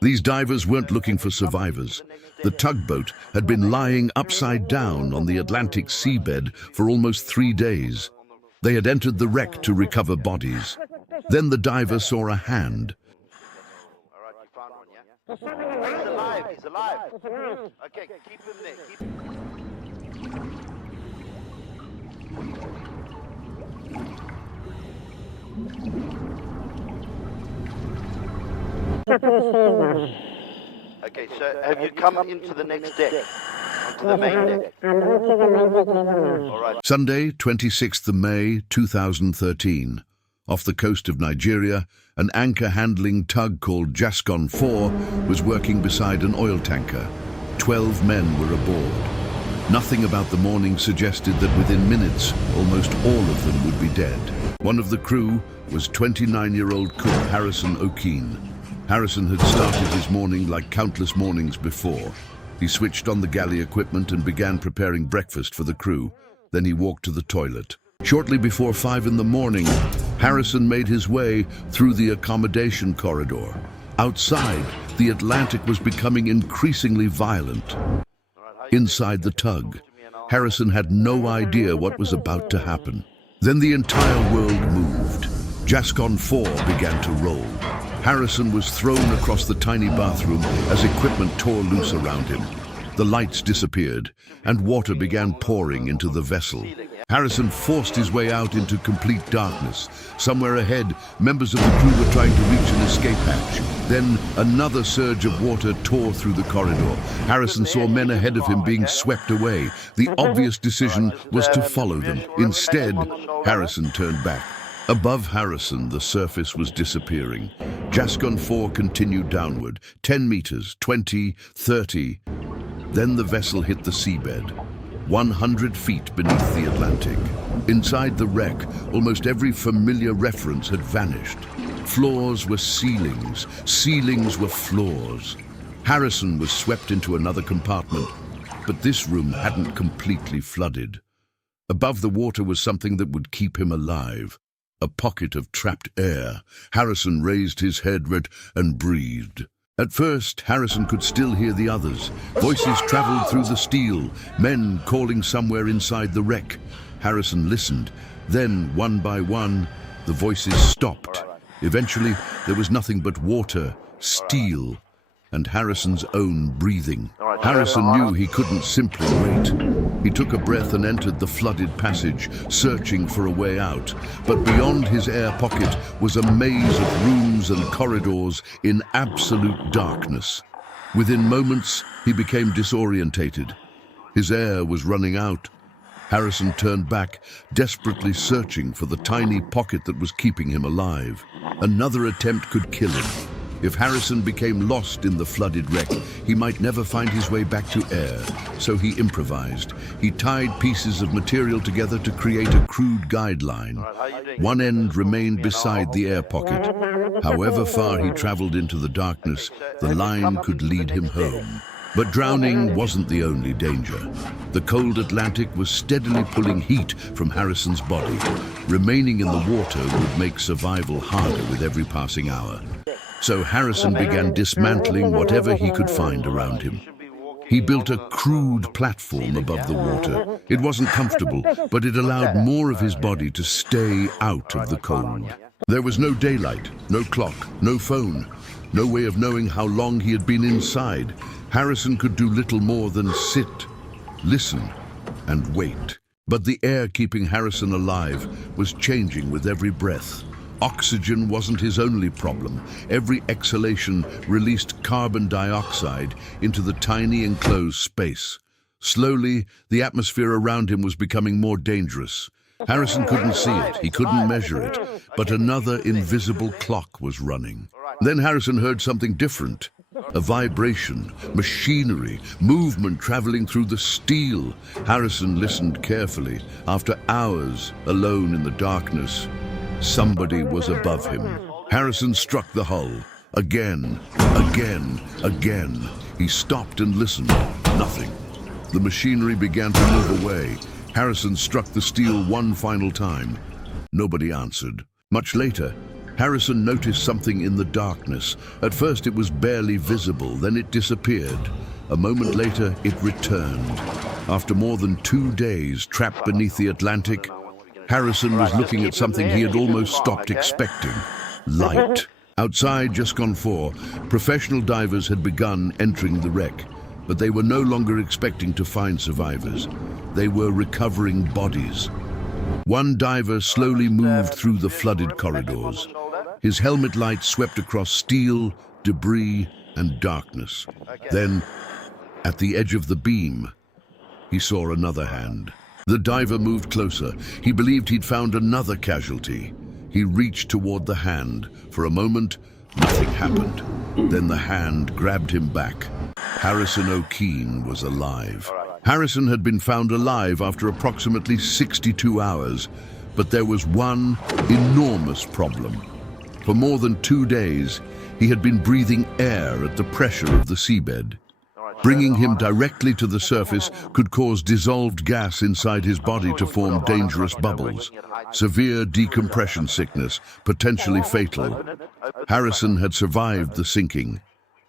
These divers weren't looking for survivors. The tugboat had been lying upside down on the Atlantic seabed for almost 3 days. They had entered the wreck to recover bodies. Then the diver saw a hand. He's alive, he's alive. Okay, keep him there. Okay, so have you come into the next deck? Onto the main deck? All right. Sunday, 26th of May, 2013. Off the coast of Nigeria, an anchor-handling tug called Jascon 4 was working beside an oil tanker. 12 men were aboard. Nothing about the morning suggested that within minutes, almost all of them would be dead. One of the crew was 29-year-old cook Harrison Okene. Harrison had started his morning like countless mornings before. He switched on the galley equipment and began preparing breakfast for the crew. Then he walked to the toilet. Shortly before 5 in the morning, Harrison made his way through the accommodation corridor. Outside, the Atlantic was becoming increasingly violent. Inside the tug, Harrison had no idea what was about to happen. Then the entire world moved. Jascon 4 began to roll. Harrison was thrown across the tiny bathroom as equipment tore loose around him. The lights disappeared, and water began pouring into the vessel. Harrison forced his way out into complete darkness. Somewhere ahead, members of the crew were trying to reach an escape hatch. Then another surge of water tore through the corridor. Harrison saw men ahead of him being swept away. The obvious decision was to follow them. Instead, Harrison turned back. Above Harrison, the surface was disappearing. Jascon 4 continued downward, 10 meters, 20, 30. Then the vessel hit the seabed, 100 feet beneath the Atlantic. Inside the wreck, almost every familiar reference had vanished. Floors were ceilings, ceilings were floors. Harrison was swept into another compartment, but this room hadn't completely flooded. Above the water was something that would keep him alive. A pocket of trapped air. Harrison raised his head and breathed. At first, Harrison could still hear the others. Voices traveled through the steel, men calling somewhere inside the wreck. Harrison listened. Then, one by one, the voices stopped. Eventually, there was nothing but water, steel, and Harrison's own breathing. Harrison knew he couldn't simply wait. He took a breath and entered the flooded passage, searching for a way out. But beyond his air pocket was a maze of rooms and corridors in absolute darkness. Within moments, he became disorientated. His air was running out. Harrison turned back, desperately searching for the tiny pocket that was keeping him alive. Another attempt could kill him. If Harrison became lost in the flooded wreck, he might never find his way back to air, so he improvised. He tied pieces of material together to create a crude guideline. One end remained beside the air pocket. However far he traveled into the darkness, the line could lead him home. But drowning wasn't the only danger. The cold Atlantic was steadily pulling heat from Harrison's body. Remaining in the water would make survival harder with every passing hour. So Harrison began dismantling whatever he could find around him. He built a crude platform above the water. It wasn't comfortable, but it allowed more of his body to stay out of the cold. There was no daylight, no clock, no phone, no way of knowing how long he had been inside. Harrison could do little more than sit, listen, and wait. But the air keeping Harrison alive was changing with every breath. Oxygen wasn't his only problem. Every exhalation released carbon dioxide into the tiny enclosed space. Slowly, the atmosphere around him was becoming more dangerous. Harrison couldn't see it, he couldn't measure it, but another invisible clock was running. Then Harrison heard something different. A vibration, machinery, movement traveling through the steel. Harrison listened carefully. After hours alone in the darkness, somebody was above him. Harrison struck the hull. Again, again, again. He stopped and listened. Nothing. The machinery began to move away. Harrison struck the steel one final time. Nobody answered. Much later, Harrison noticed something in the darkness. At first it was barely visible, then it disappeared. A moment later, it returned. After more than 2 days trapped beneath the Atlantic, Harrison was looking at something he had almost stopped expecting. Light. Outside Jascon 4, professional divers had begun entering the wreck, but they were no longer expecting to find survivors. They were recovering bodies. One diver slowly moved through the flooded corridors. His helmet light swept across steel, debris, and darkness. Then, at the edge of the beam, he saw another hand. The diver moved closer. He believed he'd found another casualty. He reached toward the hand. For a moment, nothing happened. Then the hand grabbed him back. Harrison Okene was alive. Harrison had been found alive after approximately 62 hours, but there was one enormous problem. For more than 2 days, he had been breathing air at the pressure of the seabed. Bringing him directly to the surface could cause dissolved gas inside his body to form dangerous bubbles. Severe decompression sickness, potentially fatal. Harrison had survived the sinking.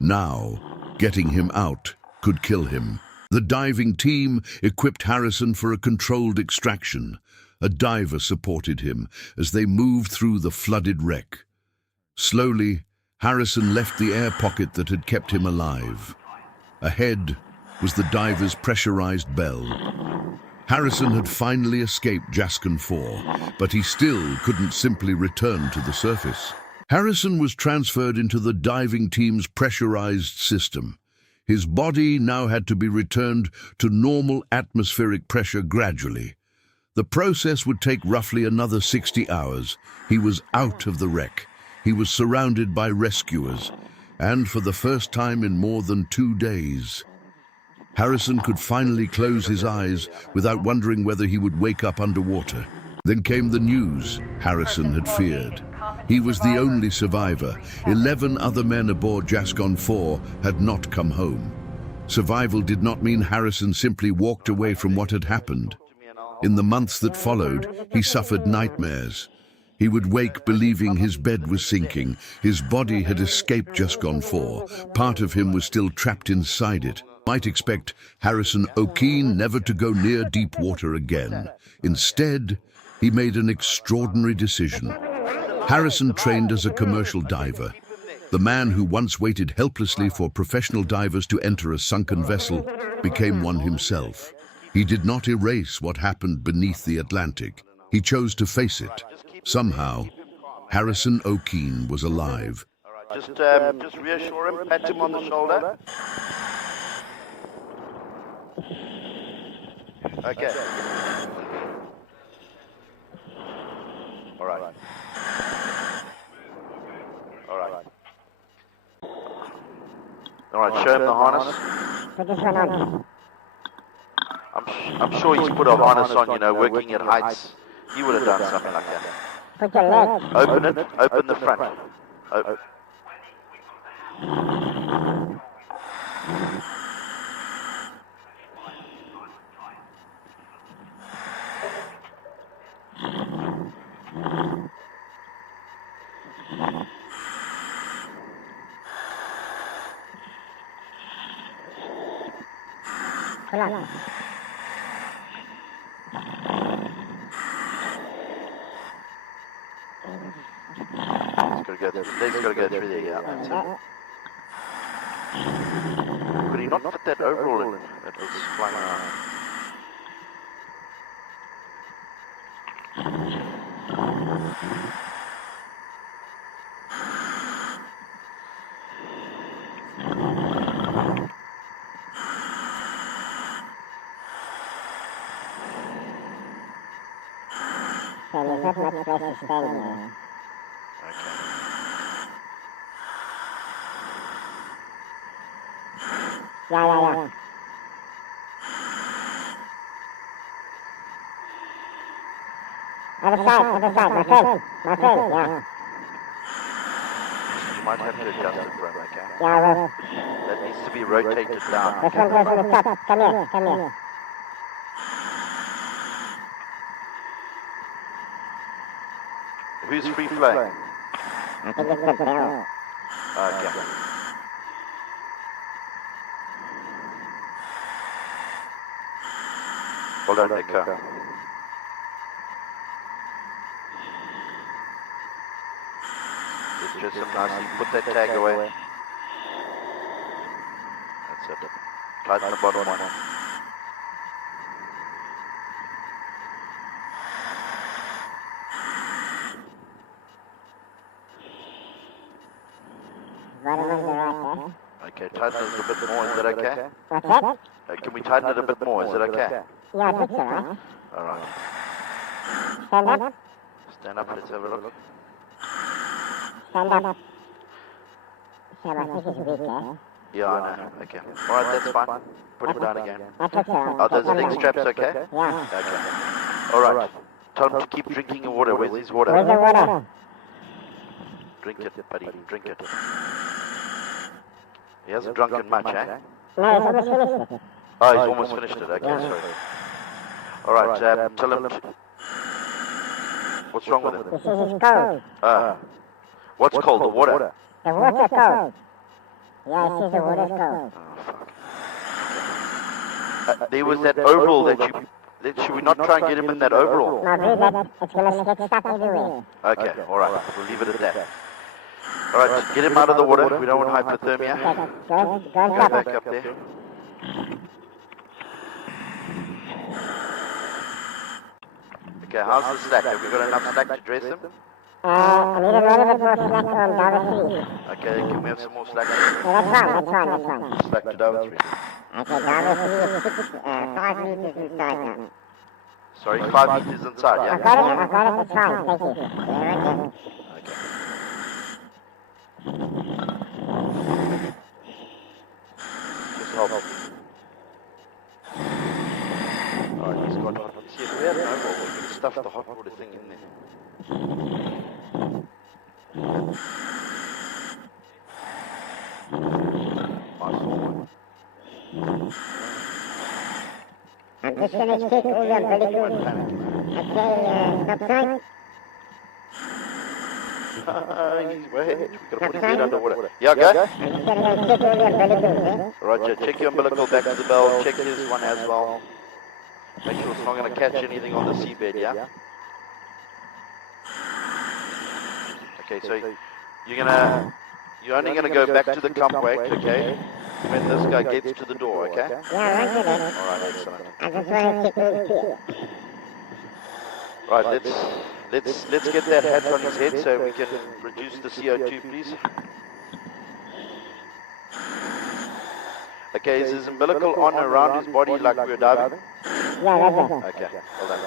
Now, getting him out could kill him. The diving team equipped Harrison for a controlled extraction. A diver supported him as they moved through the flooded wreck. Slowly, Harrison left the air pocket that had kept him alive. Ahead was the diver's pressurized bell. Harrison had finally escaped Jascon 4, but he still couldn't simply return to the surface. Harrison was transferred into the diving team's pressurized system. His body now had to be returned to normal atmospheric pressure gradually. The process would take roughly another 60 hours. He was out of the wreck. He was surrounded by rescuers. And for the first time in more than 2 days, Harrison could finally close his eyes without wondering whether he would wake up underwater. Then came the news Harrison had feared. He was the only survivor. 11 other men aboard Jascon 4 had not come home. Survival did not mean Harrison simply walked away from what had happened. In the months that followed, he suffered nightmares. He would wake believing his bed was sinking. His body had escaped Jascon 4. Part of him was still trapped inside it. Might expect Harrison Okene never to go near deep water again. Instead, he made an extraordinary decision. Harrison trained as a commercial diver. The man who once waited helplessly for professional divers to enter a sunken vessel became one himself. He did not erase what happened beneath the Atlantic. He chose to face it. Somehow, Harrison Okene was alive. Just reassure him, pat him on the shoulder. Okay. All right. All right, show him the harness. Put this one on. I'm sure he's put a harness on, you know, working at heights. He would have done something like that. Put your leg. Open it, open the front. Pull on. Leg's got to go through there, yeah. That's it. Could he not put that overall in? That was flying around. So there's not much place to stay in there. Yeah. Other side, my friend, yeah. You might have to adjust it, bro, okay? Yeah, well, That needs to be rotated down. this one goes on the top. Come here. Who's free flowing? I think it's the bell. Okay. Hold on, Nico. Just dress him nicely. Put that tag away. That's it. Tighten the bottom one. Bottom one's right there. Okay, tighten it a bit more. Is that okay? What's that? Can we tighten it a bit more? Is that okay? Yeah, that's all right. All right. Stand up. Stand up. Let's have a look. Stand up. Sam, I think it's weak, eh? Yeah, I know. Okay. All right, that's fine. Put him down again. I took so. Oh, those leg straps okay? Yeah. Okay. All right. Tell him to keep drinking your water. Where's his water? Where's the water? Drink it, buddy. Drink it. He hasn't drunken much, eh? No, it's almost finished. Oh, he's almost finished it. Okay, sorry. All right, tell him. What's wrong with him? He says it's cold. What's cold? The water. The water's cold. Yeah, he says the water's cold. There was that overall that you. Should we not try and get him in that overall? No, read that. It's going to get stuck everywhere. Okay, all right. We'll leave it at that. All right, get him out of the water. We don't want hypothermia. Go Go back up there. Okay, how's the slack? Have we got enough slack to dress him? I need a little bit more slack on Dover 3. Okay, can we have some more slack? Yeah, that's fine. Slack to Dover 3. Okay, Dover 3 is 5 meters inside now. Sorry, 5 meters inside, yeah? I've got it, it's fine, thank you. Yeah, right there. Okay. Just help. Alright, he's got hot. See, if we had an overall, we could stuff the hot water thing in there. Nice one. I'm just going to check all your umbilicals. Okay, capsized. He's way ahead. We've got to put his head underwater. Yeah, go. I'm just going to check all your umbilicals, eh? Roger, check your umbilical back to the bell. Check his one as well. Make sure it's not going to catch anything on the seabed, yeah? Okay, so you're only going to go back to the comp wake, okay? When this guy gets to the door, okay? Yeah, roger that. Alright, excellent. I just want to check all the key. Right, let's get that hat on his head so we can reduce the CO2, please. Okay, is his umbilical on around his body like we're diving? Yeah, roger. Okay, hold on.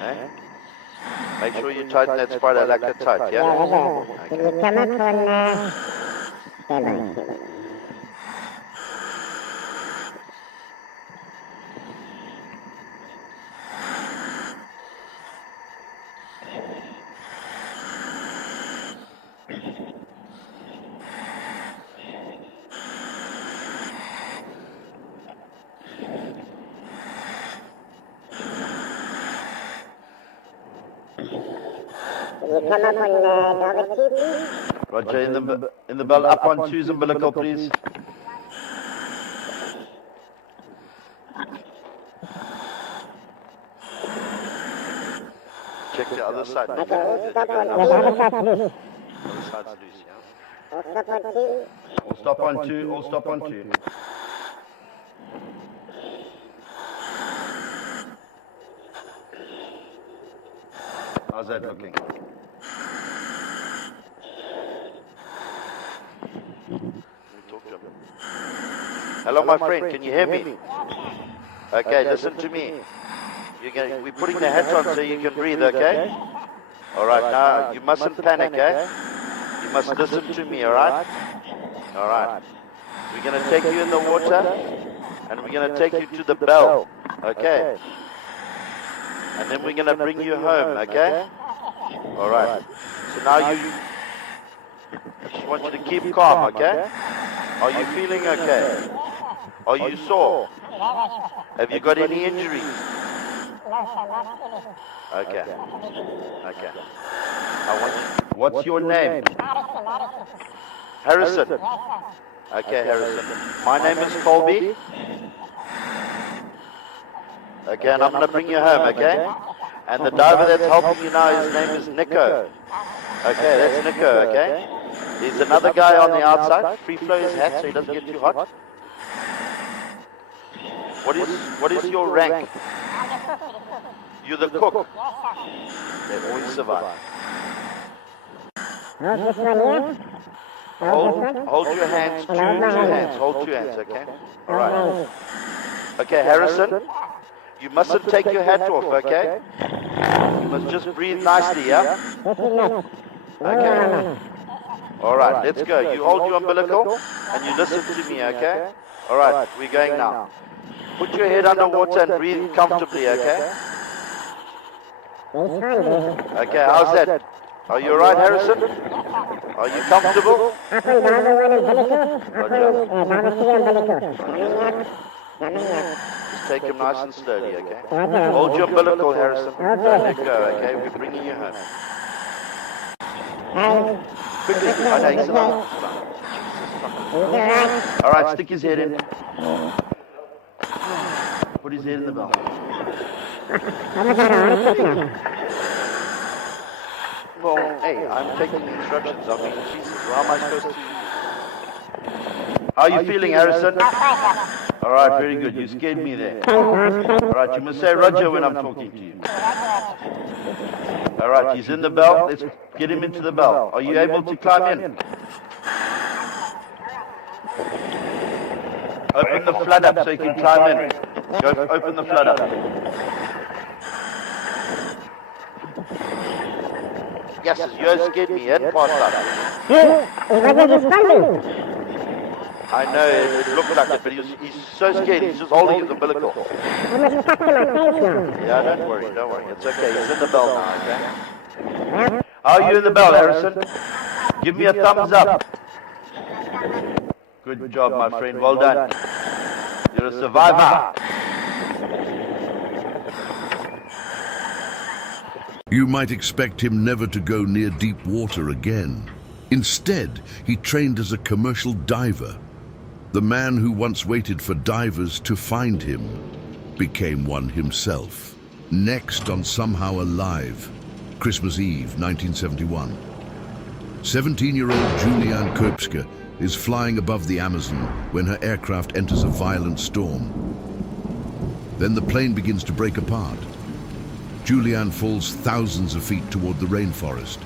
Okay. Make sure you tighten that spider lacquer tight, Yeah, yeah? roger. Can you come up on, stand by. Can you come up on Dover 2, please? Roger, in the bell, up on two's umbilical, please. Check the other side. Okay, we'll stop on The the other side, please. other side's loose, yeah? We'll stop on 2. All stop on two, all stop on two. How's that looking? Let me talk to him. Hello, my friend, can you hear me? Okay, listen to me. We're putting the hats on so you can breathe, okay? Alright, now you mustn't panic, eh? You must listen to me, alright? Alright. We're going to take you in the water and we're going to take you to the bell, okay? And then we're going to bring you home, okay? Alright. So now I just want you to keep calm, okay? Are you feeling okay? Are you sore? Have you got any injuries? Okay. Okay. What's your name? Harrison. Okay, Harrison. My name is Colby. Okay, and I'm going to bring you home, okay? And the diver that's helping you now, his name is Nico. Okay, that's Nico, okay? There's another guy on the outside. Free flow his hat so he doesn't get too hot. What is your rank? You're the cook. They always survive. Hold your hands, two hands, hold two hands, okay? Alright. Okay, Harrison, you mustn't take your hat off, okay? You must just breathe nicely, yeah? Okay. Alright, let's go. You hold your umbilical and you listen to me, okay? Alright, we're going now. Put your head underwater and breathe comfortably, okay? Okay, how's that? Are you alright, Harrison? Are you comfortable? Just take him nice and slowly, okay? Hold your umbilical, Harrison. Don't let go, okay? We're bringing you home. Quickly, I know, sit down. Alright, stick his head in. Put his head in the bell. Well, hey, I'm taking the instructions. I mean, Jesus, how am I supposed to... How are you feeling, Harrison? Alright, very good. You scared me there. Alright, you must say Roger when I'm talking to you. Alright, he's in the bell. Let's get him into the bell. Are you able to climb in? Open the flood up so you can climb in. Go open the flood up. Yes, you scared me, Ed. Pass I know, it looked like it, but he's so scared, he's just holding his umbilical. Yeah, don't worry, it's okay, he's in the bell now, okay? How are you in the bell, Harrison? Give me a thumbs up. Good job, my friend, well done. You're a survivor. You might expect him never to go near deep water again. Instead, he trained as a commercial diver. The man who once waited for divers to find him became one himself. Next on Somehow Alive, Christmas Eve, 1971. 17-year-old Julianne Koepske is flying above the Amazon when her aircraft enters a violent storm. Then the plane begins to break apart. Julianne falls thousands of feet toward the rainforest.